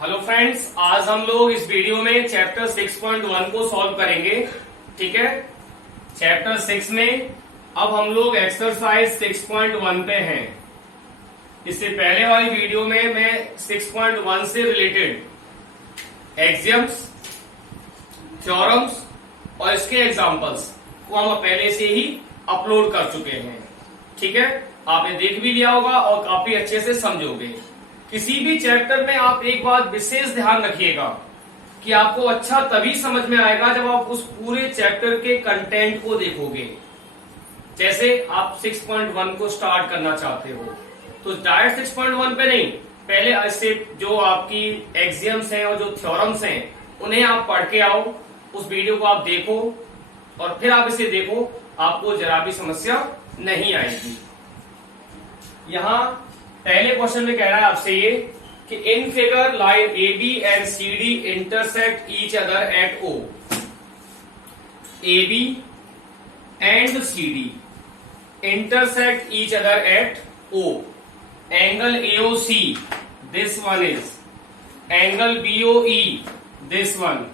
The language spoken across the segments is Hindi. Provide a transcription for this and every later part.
हेलो फ्रेंड्स, आज हम लोग इस वीडियो में चैप्टर 6.1 को सॉल्व करेंगे। ठीक है, चैप्टर 6 में अब हम लोग एक्सरसाइज 6.1 पे हैं। इससे पहले वाली वीडियो में मैं 6.1 से रिलेटेड एक्सियम्स, थ्योरम्स और इसके एग्जांपल्स को हम पहले से ही अपलोड कर चुके हैं। ठीक है, आपने देख भी लिया होगा और काफी अच्छे से समझोगे। किसी भी चैप्टर में आप एक बात विशेष ध्यान रखिएगा कि आपको अच्छा तभी समझ में आएगा जब आप उस पूरे चैप्टर के कंटेंट को देखोगे। जैसे आप 6.1 को स्टार्ट करना चाहते हो तो डायरेक्ट 6.1 पे नहीं, पहले ऐसे जो आपकी एक्सियम्स हैं और जो थ्योरम्स हैं उन्हें आप पढ़ के आओ, उस वीडियो को आप देखो और फिर आप इसे देखो, आपको जरा भी समस्या नहीं आएगी। यहां पहले क्वेश्चन में कह रहा है आपसे ये कि in figure line A B and C D intersect each other at O. A B and C D intersect each other at O. Angle AOC this one is, angle BOE this one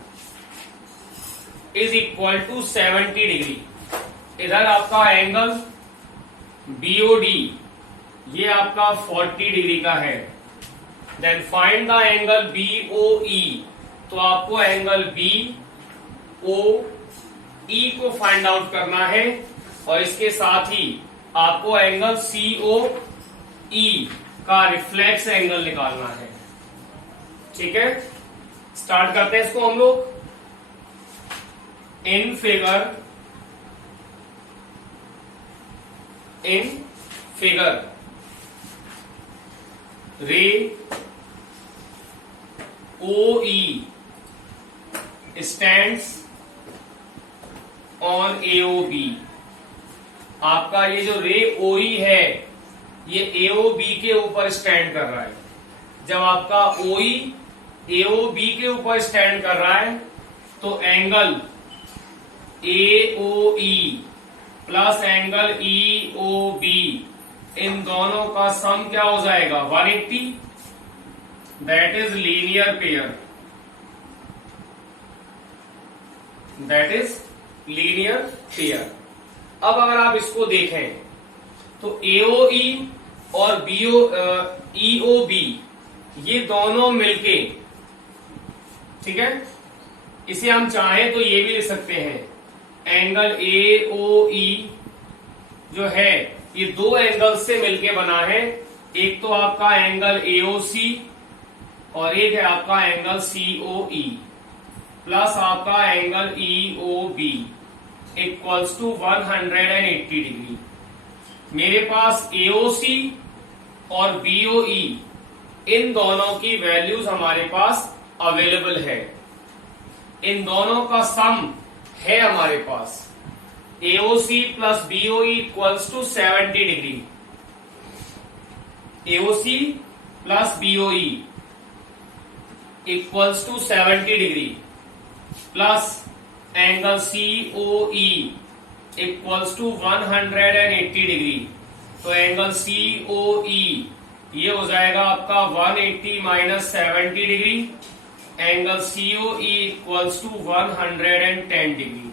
is equal to 70 degree. इधर आपका एंगल बीओडी ये आपका 40 डिग्री का है। Then find the angle BOE, तो आपको एंगल बीओई को फाइंड आउट करना है और इसके साथ ही आपको एंगल सीओई का रिफ्लेक्स एंगल निकालना है। ठीक है, स्टार्ट करते हैं इसको हम लोग। इन फिगर रे OE स्टैंड्स ऑन AOB। आपका ये जो रे OE है ये AOB के ऊपर स्टैंड कर रहा है। जब आपका OE AOB के ऊपर स्टैंड कर रहा है तो angle AOE plus angle EOB इन दोनों का सम क्या हो जाएगा 180। That is linear pair, that is linear pair. अब अगर आप इसको देखें तो AOE और EOB ये दोनों मिलके, ठीक है, इसे हम चाहें तो ये भी लिख सकते हैं एंगल AOE जो है ये दो एंगल से मिलके बना है। एक तो आपका एंगल AOC और एक है आपका एंगल COE प्लस आपका angle EOB equals to 180 degree. मेरे पास AOC और BOE इन दोनों की वैल्यूज हमारे पास अवेलेबल है। इन दोनों का सम है हमारे पास AOC plus BOE equals to 70 degree. AOC plus BOE equals to 70 degree plus angle COE equals to 180 degree. तो एंगल COE ये हो जाएगा आपका 180 minus 70 degree. Angle COE equals to 110 degree.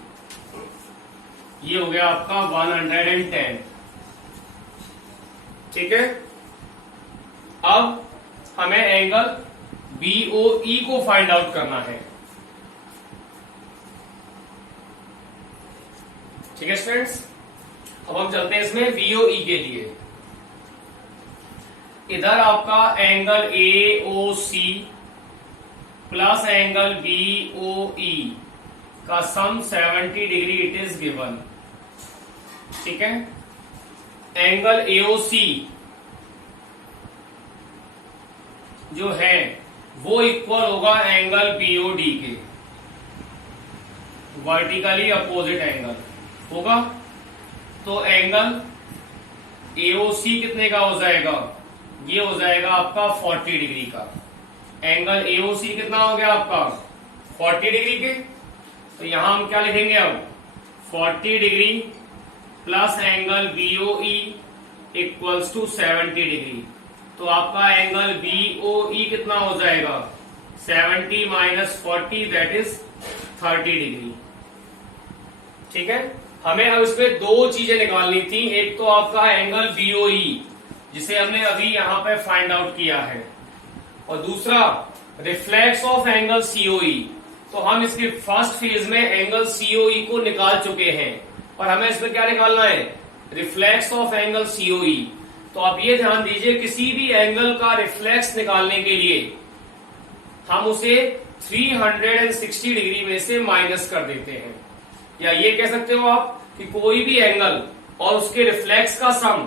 ये हो गया आपका 110। ठीक है, अब हमें एंगल BOE को फाइंड आउट करना है। ठीक है स्टूडेंट्स, अब हम चलते हैं इसमें BOE के लिए। इधर आपका angle AOC plus angle BOE का सम 70 डिग्री इट इज गिवन। ठीक है, एंगल AOC जो है वो इक्वल होगा एंगल BOD के, वर्टिकली अपोजिट एंगल होगा। तो एंगल AOC कितने का हो जाएगा, ये हो जाएगा आपका 40 डिग्री का। एंगल AOC कितना हो गया आपका 40 डिग्री के। तो यहां हम क्या लिखेंगे अब 40 degree plus angle BOE equals to 70 degree. तो आपका एंगल BOE कितना हो जाएगा 70 माइनस 40 दैट इज 30 डिग्री। ठीक है, हमें अब इसमें दो चीजें निकालनी थी। एक तो आपका एंगल बीओई जिसे हमने अभी यहां पे फाइंड आउट किया है, और दूसरा रिफ्लेक्स ऑफ एंगल सीओई। तो हम इसके फर्स्ट फेज में एंगल सीओई को निकाल चुके हैं, और हमें इसमें क्या निकालना है, रिफ्लेक्स ऑफ एंगल सीओई। तो आप ये ध्यान दीजिए, किसी भी एंगल का रिफ्लेक्स निकालने के लिए हम उसे 360 डिग्री में से माइनस कर देते हैं, या ये कह सकते हो आप कि कोई भी एंगल और उसके रिफ्लेक्स का सम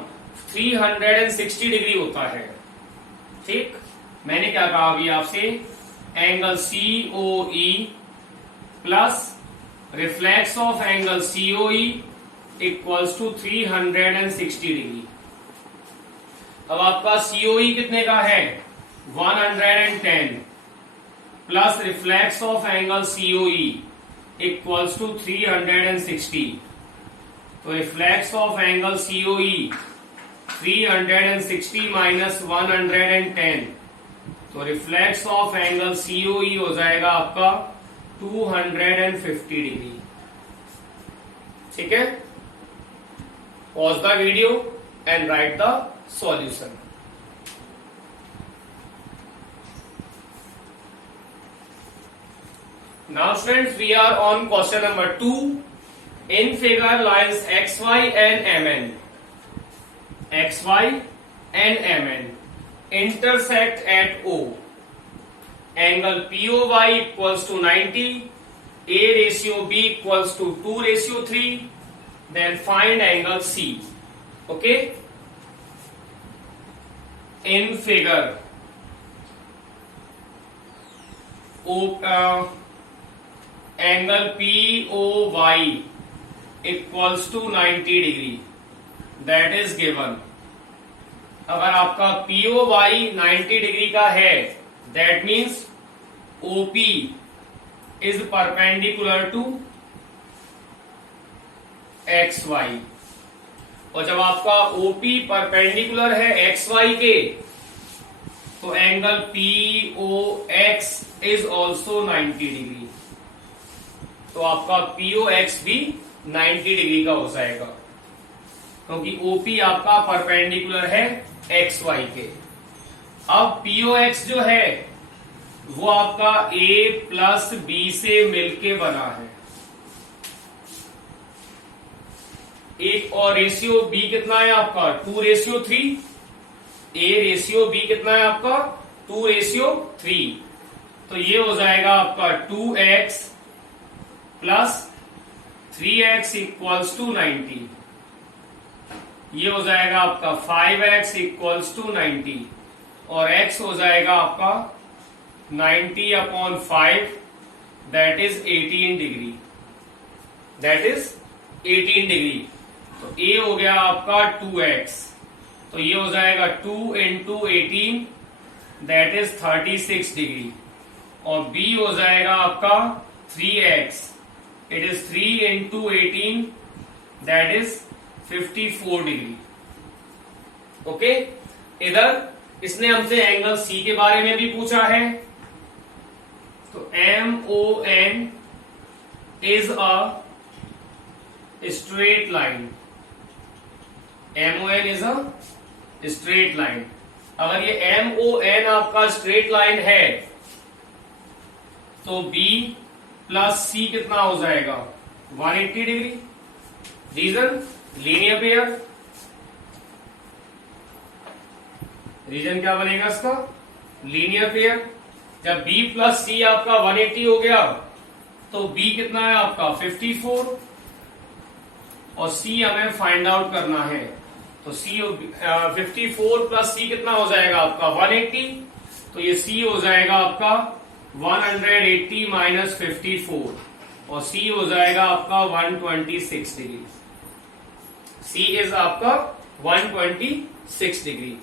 360 डिग्री होता है। ठीक, मैंने क्या कहा अभी आपसे, angle COE plus reflex of angle COE equals to 360 degree. अब आपका सीओई कितने का है, 110 plus reflex of angle COE equals to 360। तो reflex of angle COE 360 minus 110, तो रिफ्लेक्स ऑफ एंगल सीओई हो जाएगा आपका 250 डिग्री। ठीक है, pause the video and write the solution. Now students, we are on question number 2. In figure, lines XY and MN, XY and MN intersect at O. Angle POY equals to 90. A ratio B equals to 2:3. Then find angle C. Okay. In figure, angle POY equals to 90 degree, that is given. अगर आपका POY 90 डिग्री का है, that means OP is perpendicular to XY, और जब आपका OP परपेंडिकुलर है XY के, तो angle POX is also 90 degree. तो आपका POX भी 90 डिग्री का हो जाएगा, क्योंकि OP आपका परपेंडिकुलर है XY के। अब POX जो है वो आपका A प्लस B से मिलके बना है। एक और रेशियो B कितना है आपका 2:3। A रेशियो B कितना है आपका 2:3। तो ये हो जाएगा आपका 2x plus 3x equals to 90। ये हो जाएगा आपका 5x इक्वल्स टू 90, और x हो जाएगा आपका 90/5 that is 18 degree, that is 18 degree. तो a हो गया आपका 2x, तो ये हो जाएगा 2 × 18 दैट इज 36 डिग्री, और b हो जाएगा आपका 3x, it is 3 × 18 that is 54 degree. Okay, इधर इसने हमसे एंगल C के बारे में भी पूछा है। तो MON is a straight line, MON is a straight line. अगर ये MON आपका स्ट्रेट लाइन है, तो B प्लस C कितना हो जाएगा 180 degree. Reason linear pair, reason क्या बनेगा इसका, लीनियर पेयर। जब B प्लस C आपका 180 हो गया, तो B कितना है आपका 54, और C हमें फाइंड आउट करना है। तो C 54 प्लस C कितना हो जाएगा आपका 180, तो ये C हो जाएगा आपका 180 माइनस 54, और C हो जाएगा आपका 126 डिग्री। C इज आपका 126 डिग्री।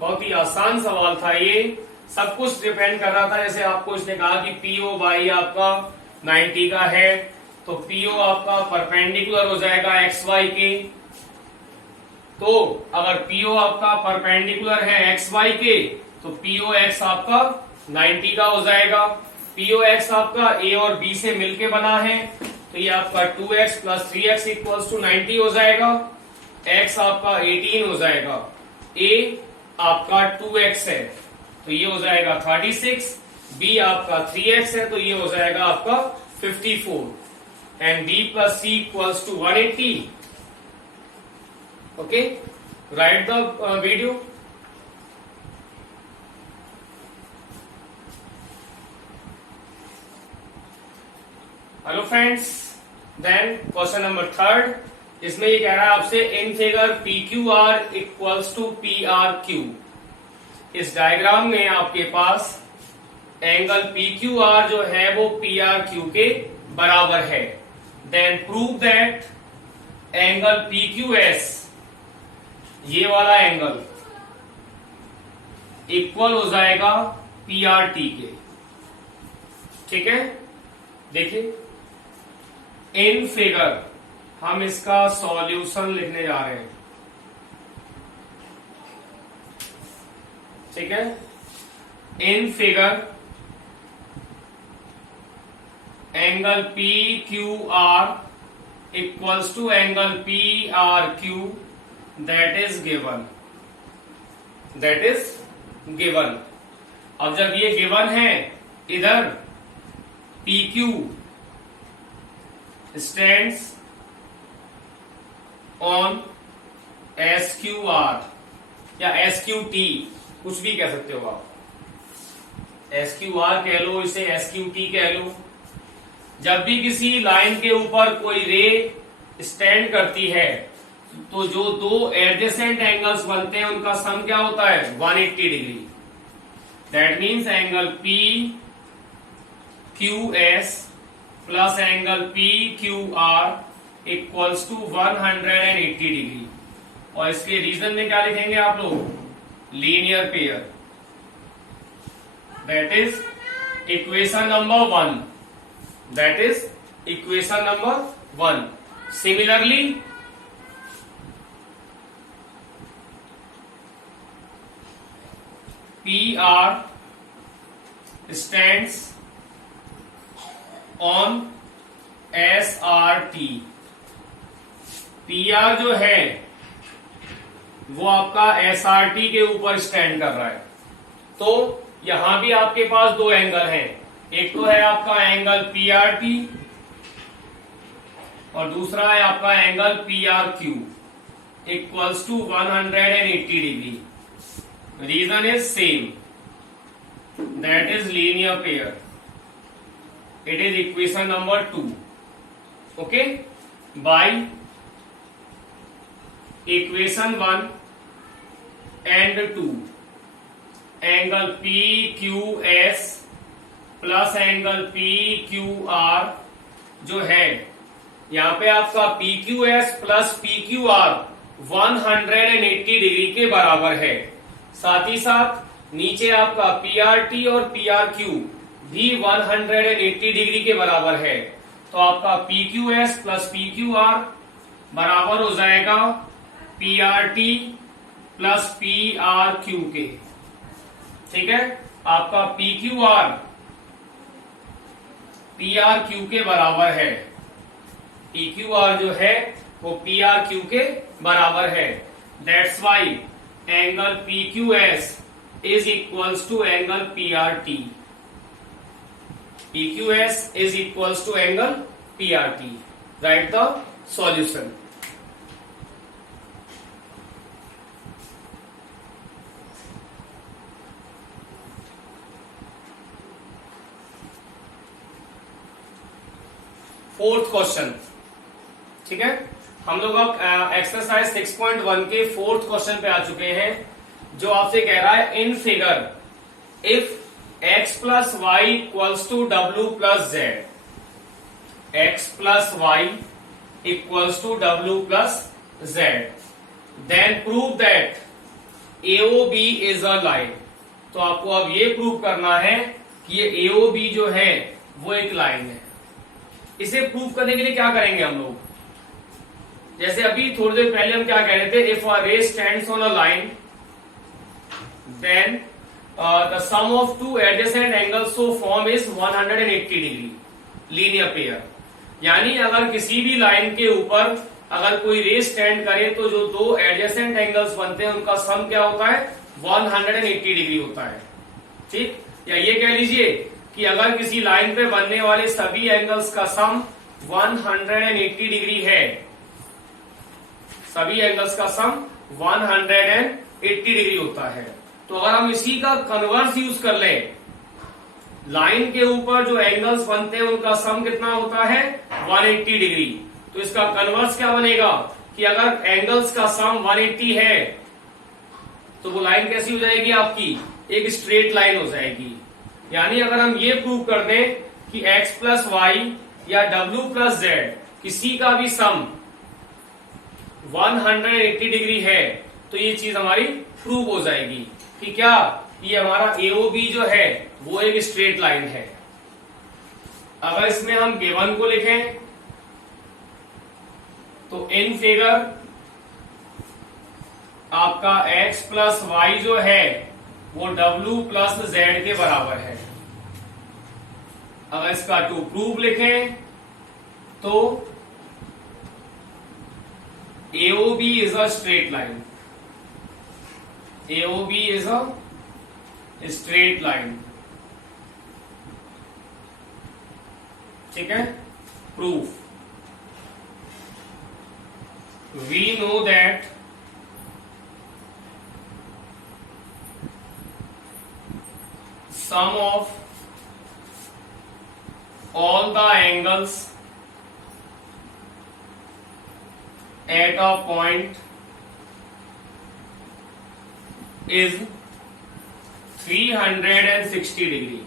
बहुत ही आसान सवाल था ये, सब कुछ डिपेंड कर रहा था। जैसे आपको इसने कहा कि POY आपका 90 का है, तो PO आपका परपेंडिकुलर हो जाएगा XY के। तो अगर PO आपका परपेंडिकुलर है XY के, तो POX आपका 90 का हो जाएगा। POX आपका A और B से मिलके बना है, तो ये आपका 2x plus 3x equals to 90 हो जाएगा। x आपका 18 हो जाएगा, A आपका 2x है तो ये हो जाएगा 36, B आपका 3x है तो ये हो जाएगा आपका 54, and B plus C equals to 180। Okay, write the video. Hello friends, then question number 3, इसमें ये कह रहा है आपसे in figure PQR equals to PRQ। इस डायग्राम में आपके पास एंगल PQR जो है वो PRQ के बराबर है। Then prove that angle PQS, ये वाला एंगल इक्वल हो जाएगा PRT के। ठीक है, देखिए इन फिगर हम इसका सॉल्यूशन लिखने जा रहे हैं। ठीक है, in figure angle PQR equals to angle PRQ, that is given, that is given. अब जब ये गिवन है, इधर PQ stands on SQR या SQT, कुछ भी कह सकते हो आप। SQR कह लो, इसे SQT कह लो। जब भी किसी लाइन के ऊपर कोई रे स्टैंड करती है तो जो दो एडजेसेंट एंगल्स बनते हैं उनका सम क्या होता है, 180 degree. That means angle PQS plus angle PQR equals to 180 degree. और इसके रीजन में क्या लिखेंगे आप लोग, linear pair. That is equation number 1, that is equation number 1। Similarly PR stands on SRT। PR जो है वो आपका SRT के ऊपर स्टैंड कर रहा है। तो यहां भी आपके पास दो एंगल हैं, एक तो है आपका एंगल PRT और दूसरा है आपका angle PRQ equals to 180 degree. Reason is same, that is linear pair. It is equation number 2. Okay, by equation 1 and 2, angle PQS plus angle PQR जो है, यहां पे आपका PQS प्लस PQR 180 डिग्री के बराबर है। साथ ही साथ नीचे आपका PRT और PRQ भी 180 डिग्री के बराबर है। तो आपका PQS प्लस PQR बराबर हो जाएगा PRT प्लस PRQ के। ठीक है, आपका PQR PRQ के बराबर है, PQR जो है वो PRQ के बराबर है। That's why angle PQS is equals to angle PRT। PQS is equals to angle PRT. Write the solution. Fourth question. ठीक है, हम लोग अब एक्सरसाइज 6.1 के फोर्थ क्वेश्चन पे आ चुके हैं, जो आपसे कह रहा है in figure if x plus y equals to W plus z, x plus y equals to W plus z, then prove that AOB is a line. तो आपको अब ये प्रूव करना है कि ये AOB जो है वो एक लाइन है। इसे प्रूव करने के लिए क्या करेंगे हम लोग, जैसे अभी थोड़ी देर पहले हम क्या कह रहे थे, if a ray stands on a line then the sum of two adjacent angles so form is 180 degree linear pair. यानी अगर किसी भी लाइन के ऊपर अगर कोई रे स्टैंड करे तो जो दो एडजेसेंट एंगल्स बनते हैं उनका सम क्या होता है, 180 डिग्री होता है। ठीक, या ये कह लीजिए कि अगर किसी लाइन पे बनने वाले सभी एंगल्स का सम 180 डिग्री है, सभी एंगल्स का सम 180 डिग्री होता है। तो अगर हम इसी का कन्वर्स यूज कर लें, लाइन के ऊपर जो एंगल्स बनते हैं उनका सम कितना होता है, 180 डिग्री। तो इसका कन्वर्स क्या बनेगा कि अगर एंगल्स का सम 180 है तो वो लाइन कैसी हो जाएगी आपकी, एक स्ट्रेट लाइन हो जाएगी। यानी अगर हम ये प्रूव कर दें कि x प्लस वाई या w प्लस जेड किसी का भी सम 180 डिग्री है तो ये चीज हमारी प्रूव हो जाएगी कि क्या, ये हमारा AOB जो है वो एक स्ट्रेट लाइन है। अगर इसमें हम गिवन को लिखें तो इन फिगर आपका x प्लस वाई जो है वो w प्लस जेड के बराबर है। अगर इसका टू प्रूफ लिखें तो AOB is a straight line, AOB is a straight line. ठीक है, proof, we know that sum of all the angles at a point is 360 degree.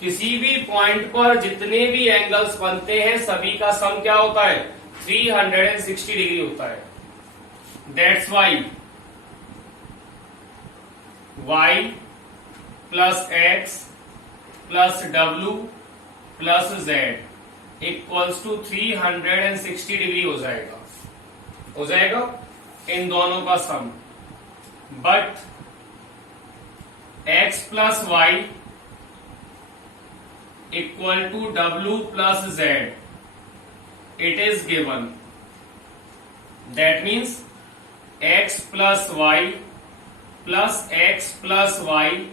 किसी भी पॉइंट पर जितने भी एंगल्स बनते हैं सभी का सम क्या होता है, 360 डिग्री होता है। That's why y plus x plus डब्ल्यू plus z equals to 360 degree हो जाएगा इन दोनों का sum. But x plus y equal to डब्ल्यू plus z, it is given. That means x plus y plus x plus y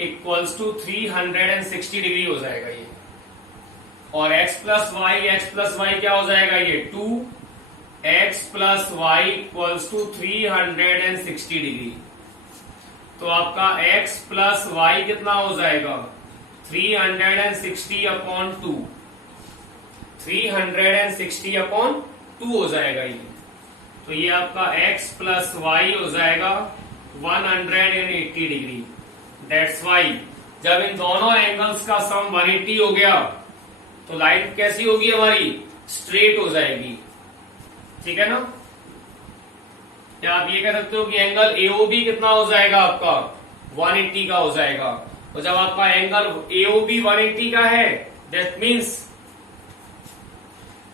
equals to 360 degree हो जाएगा ये। और x प्लस वाई क्या हो जाएगा, ये 2x plus y equals to 360 degree. तो आपका x प्लस वाई कितना हो जाएगा, 360 अपॉन 2, 360 अपॉन 2 हो जाएगा ये। तो ये आपका x प्लस वाई हो जाएगा 180 डिग्री। दैट्स वाई जब इन दोनों एंगल्स का सम 180 हो गया तो लाइन कैसी होगी हमारी, स्ट्रेट हो जाएगी। ठीक है ना। या आप ये कह सकते हो कि एंगल AOB कितना हो जाएगा आपका, 180 का हो जाएगा। तो जब आपका एंगल AOB 180 का है, दैट मीन्स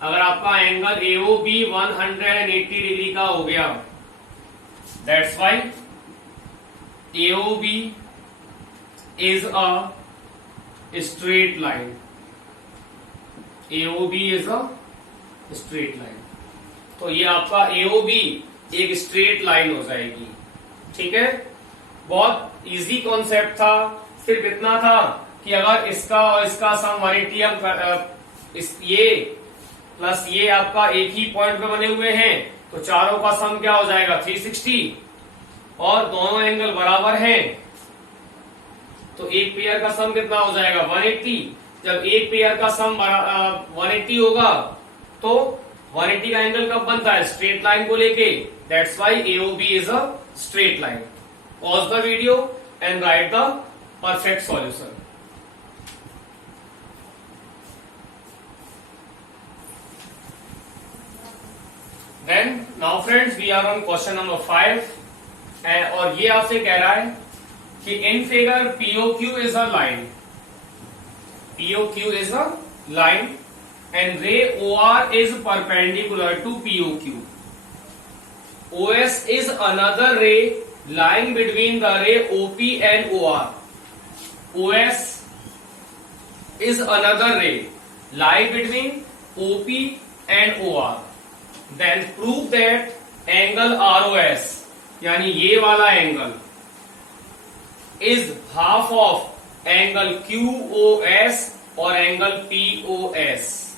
अगर आपका एंगल AOB 180 डिग्री का हो गया, that's why AOB is a straight line, AOB is a straight line। तो ये आपका AOB एक स्ट्रेट लाइन हो जाएगी। ठीक है, बहुत इजी कॉन्सेप्ट था। सिर्फ इतना था कि अगर इसका और इसका सम 180 हम ये प्लस ये आपका एक ही पॉइंट पे बने हुए हैं तो चारों का सम क्या हो जाएगा, 360, और दोनों एंगल बराबर हैं तो एक पेयर का सम कितना हो जाएगा, 180। जब एक पेयर का सम 180 होगा तो 180 का एंगल कब बनता है, स्ट्रेट लाइन को लेके। That's why AOB is a straight line. Pause the video and write the perfect solution. Then now friends we are on question number 5 और ये आपसे कह रहा है कि in figure POQ is a line, POQ is a line and ray OR is perpendicular to POQ. OS is another ray lying between the ray OP and OR. OS is another ray lie between OP and OR. Then prove that angle ROS, यानी ये वाला angle, is half of angle QOS और angle POS.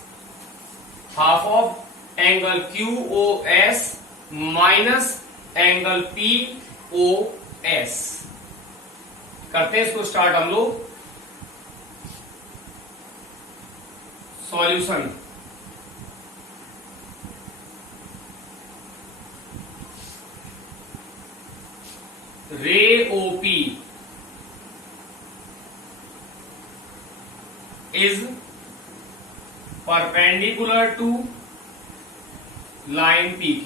Half of angle QOS minus angle POS. करते हैं इसको स्टार्ट हम लोग. सॉल्यूशन. रे OP is perpendicular to line PQ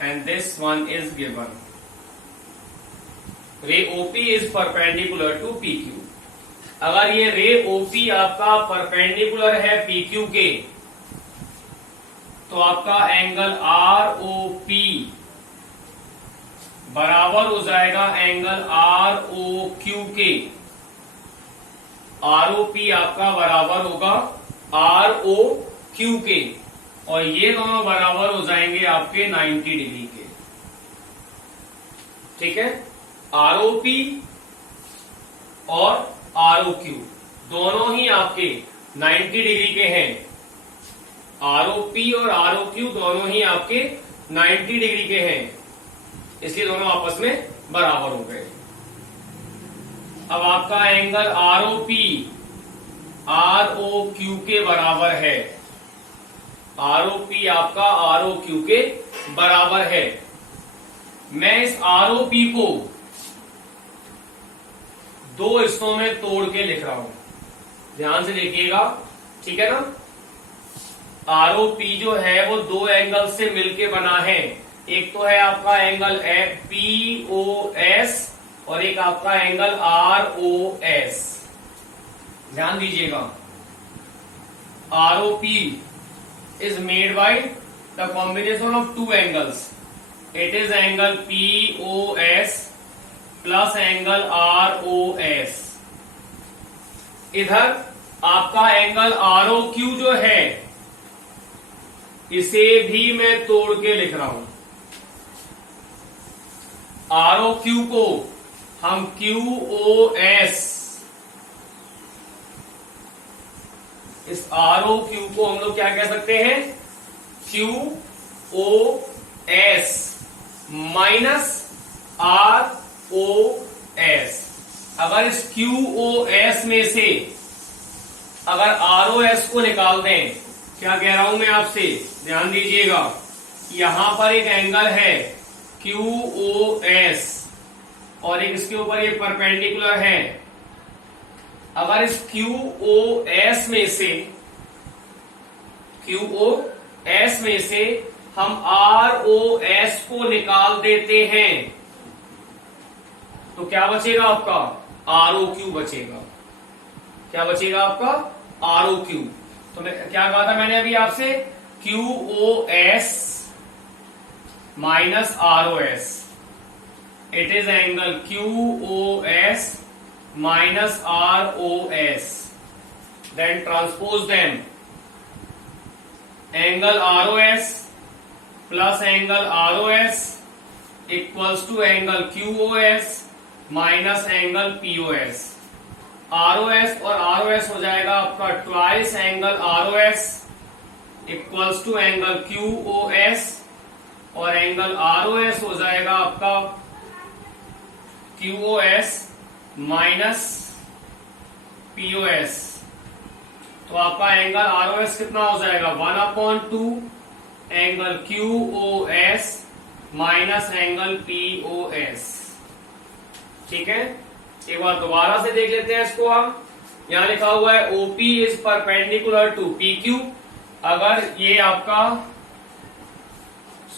and this one is given. रे OP is perpendicular to PQ. अगर ये रे OP आपका परपेंडिकुलर है PQ के, तो आपका एंगल ROP बराबर हो जाएगा एंगल ROQ के. ROP आपका बराबर होगा ROQ के और ये दोनों बराबर हो जाएंगे आपके 90 डिग्री के. ठीक है, ROP और ROQ दोनों ही आपके 90 डिग्री के हैं. ROP और ROQ दोनों ही आपके 90 डिग्री के हैं, इसलिए दोनों आपस में बराबर हो गए. अब आपका एंगल ROP ROQ के बराबर है. ROP आपका ROQ के बराबर है. मैं इस ROP को दो हिस्सों में तोड़ के लिख रहा हूं, ध्यान से देखिएगा. ठीक है ना. ROP जो है वो दो एंगल से मिलके बना है. एक तो है आपका एंगल POS और एक आपका एंगल ROS. ध्यान दीजिएगा. ROP is made by the combination of two angles. It is angle POS plus angle ROS. इधर आपका एंगल ROQ जो है इसे भी मैं तोड़ के लिख रहा हूं. ROQ को हम QOS, इस ROQ को हम लोग क्या कह सकते हैं, QOS माइनस ROS. अगर इस QOS में से अगर ROS को निकाल दें, क्या कह रहा हूं मैं आपसे, ध्यान दीजिएगा. यहां पर एक एंगल है QOS और एक इसके ऊपर ये परपेंडिकुलर है. अगर इस QOS में से हम ROS को निकाल देते हैं तो क्या बचेगा आपका, ROQ बचेगा. क्या बचेगा आपका, ROQ. तो मैं क्या कहा था मैंने अभी आपसे, QOS minus ROS. It is angle QOS minus ROS. Then transpose them. Angle ROS plus angle ROS equals to angle QOS minus angle POS. ROS और ROS हो जाएगा आपका twice angle ROS equals to angle QOS और एंगल ROS हो जाएगा आपका QOS माइनस POS. तो आपका एंगल ROS कितना हो जाएगा, 1/2 angle QOS minus angle POS. ठीक है, एक बार दोबारा से देख लेते हैं इसको. हम यहां लिखा हुआ है OP is perpendicular to PQ. अगर ये आपका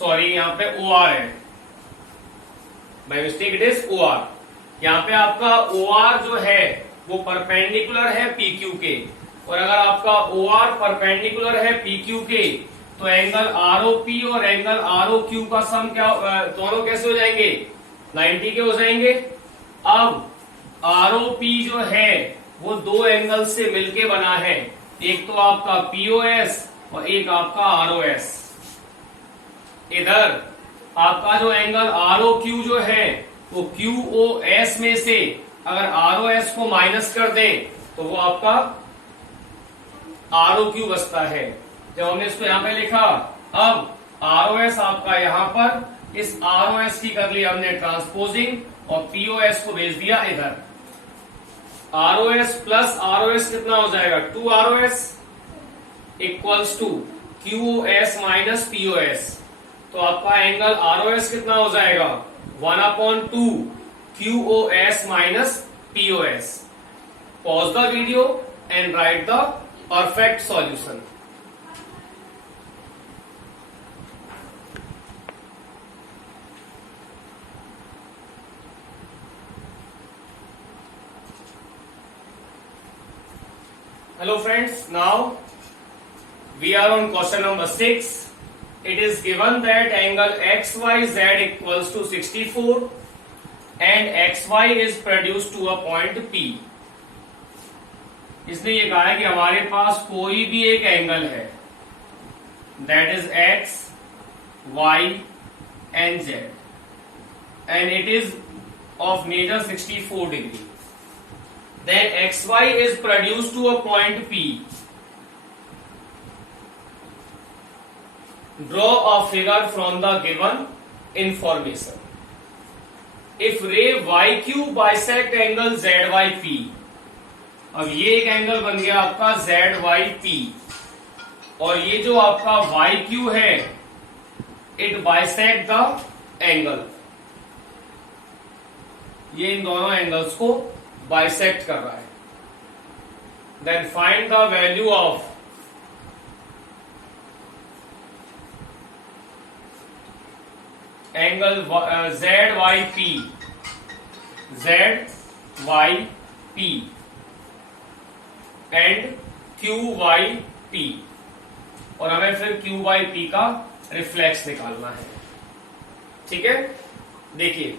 यहां पे OR है, by mistake it is OR. यहां पे आपका OR जो है वो परपेंडिकुलर है PQ के, और अगर आपका OR परपेंडिकुलर है PQ के तो एंगल आरओपी और एंगल आरओक्यू का सम क्या, दोनों कैसे हो जाएंगे, 90 के हो जाएंगे। अब आरओपी जो है वो दो एंगल से मिलके बना है, एक तो आपका पीओएस और एक आपका आरओएस। इधर आपका जो एंगल आरओक्यू जो है वो क्यूओएस में से अगर आरओएस को माइनस कर दें तो वो आपका आरओक्यू बचता है। जब हमने इसको यहां पे लिखा, अब आरओएस आपका यहां पर, इस आरओएस की कर ली हमने ट्रांसपोजिंग और पीओएस को भेज दिया इधर। आरओएस प्लस आरओएस कितना हो जाएगा, 2 ROS equals to QOS minus POS. तो आपका एंगल आरओएस कितना हो जाएगा, 1/2 QOS minus POS. Pause the video and write the perfect solution. Hello friends, now we are on question number 6. It is given that angle XYZ equals to 64 and XY is produced to a point P. इसने ये कहा है कि हमारे पास कोई भी एक एंगल है, that is X, Y and Z, and it is of measure 64 degree. Then XY is produced to a point P. Draw a figure from the given information. If ray YQ bisect angle ZYP, अब ये एक एंगल बन गया आपका ZYP, और ये जो आपका YQ है it bisect the angle, ये इन दोनों एंगल्स को बाइसेक्ट कर रहा है। Then find the value of angle ZYP, ZYP and QYP, और हमें फिर QYP का रिफ्लेक्स निकालना है। ठीक है, देखिए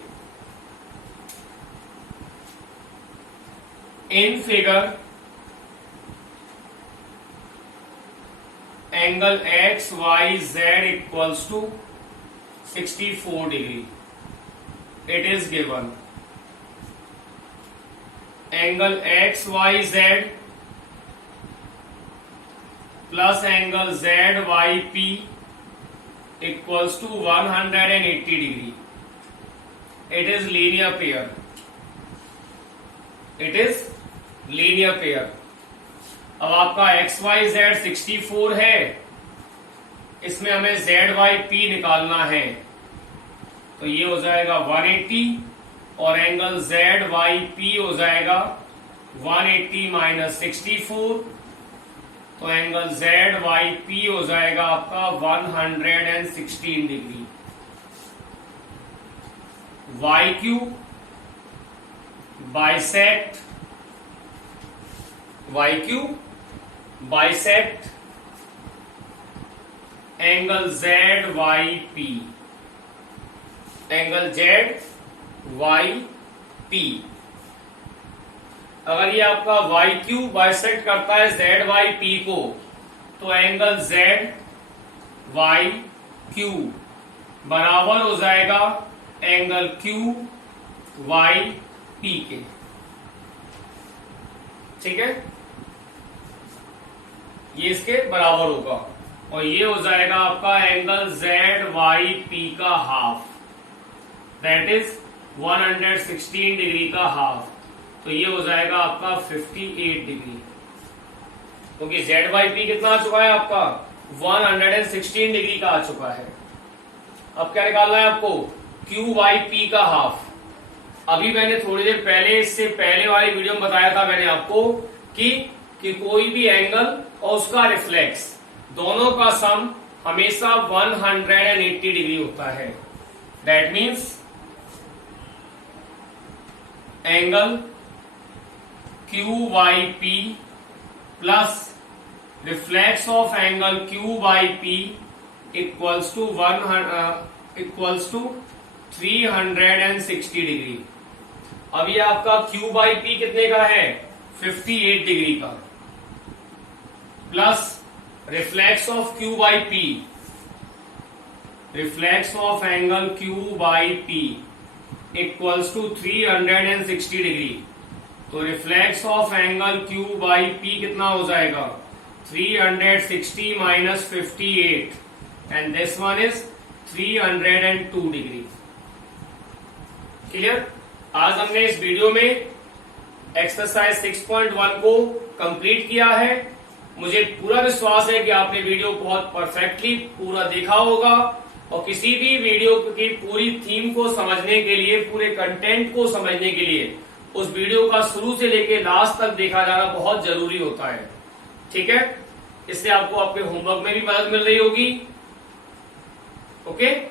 in figure angle XYZ equals to 64 degree. It is given angle XYZ plus angle ZYP equals to 180 degree. It is linear pair, it is linear pair. अब आपका XYZ 64 है, इसमें हमें ZYP निकालना है, तो ये हो जाएगा 180 और एंगल ZYP हो जाएगा 180 माइनस 64, तो एंगल ZYP हो जाएगा आपका 116 degree. YQ bisect, YQ bisect angle ZYP, angle ZYP। अगर ये आपका YQ बाइसेक्ट करता है ZYP को, तो एंगल ZYQ बराबर हो जाएगा एंगल QYP के। ठीक है, ये इसके बराबर होगा, और ये हो जाएगा आपका एंगल ZYP का हाफ, दैट इज 116 डिग्री का हाफ, तो ये हो जाएगा आपका 58 डिग्री, क्योंकि ZYP कितना आ चुका है आपका 116 डिग्री का आ चुका है। अब क्या निकालना है आपको, QYP का हाफ। अभी मैंने थोड़ी देर पहले, इससे पहले वाली वीडियो में बताया था मैंने आपको कि कोई भी एंगल और उसका रिफ्लेक्स दोनों का सम हमेशा 180 डिग्री होता है। That means angle QYP plus reflex of angle QYP equals to 360 degree. अब ये आपका Q बाई P कितने का है? 58 डिग्री का, plus reflex of Q by P, reflex of angle Q by P equals to 360 degree. तो reflex of angle Q by P कितना हो जाएगा? 360 minus 58 and this one is 302 degree. Clear? आज हमने इस वीडियो में एक्सरसाइज 6.1 को कंप्लीट किया है। मुझे पूरा विश्वास है कि आपने वीडियो बहुत परफेक्टली पूरा देखा होगा और किसी भी वीडियो की पूरी थीम को समझने के लिए, पूरे कंटेंट को समझने के लिए उस वीडियो का शुरू से लेकर लास्ट तक देखा जाना बहुत जरूरी होता है। ठीक है? इससे आपको आपके होमवर्क में भी मदद मिल रही होगी। ओके?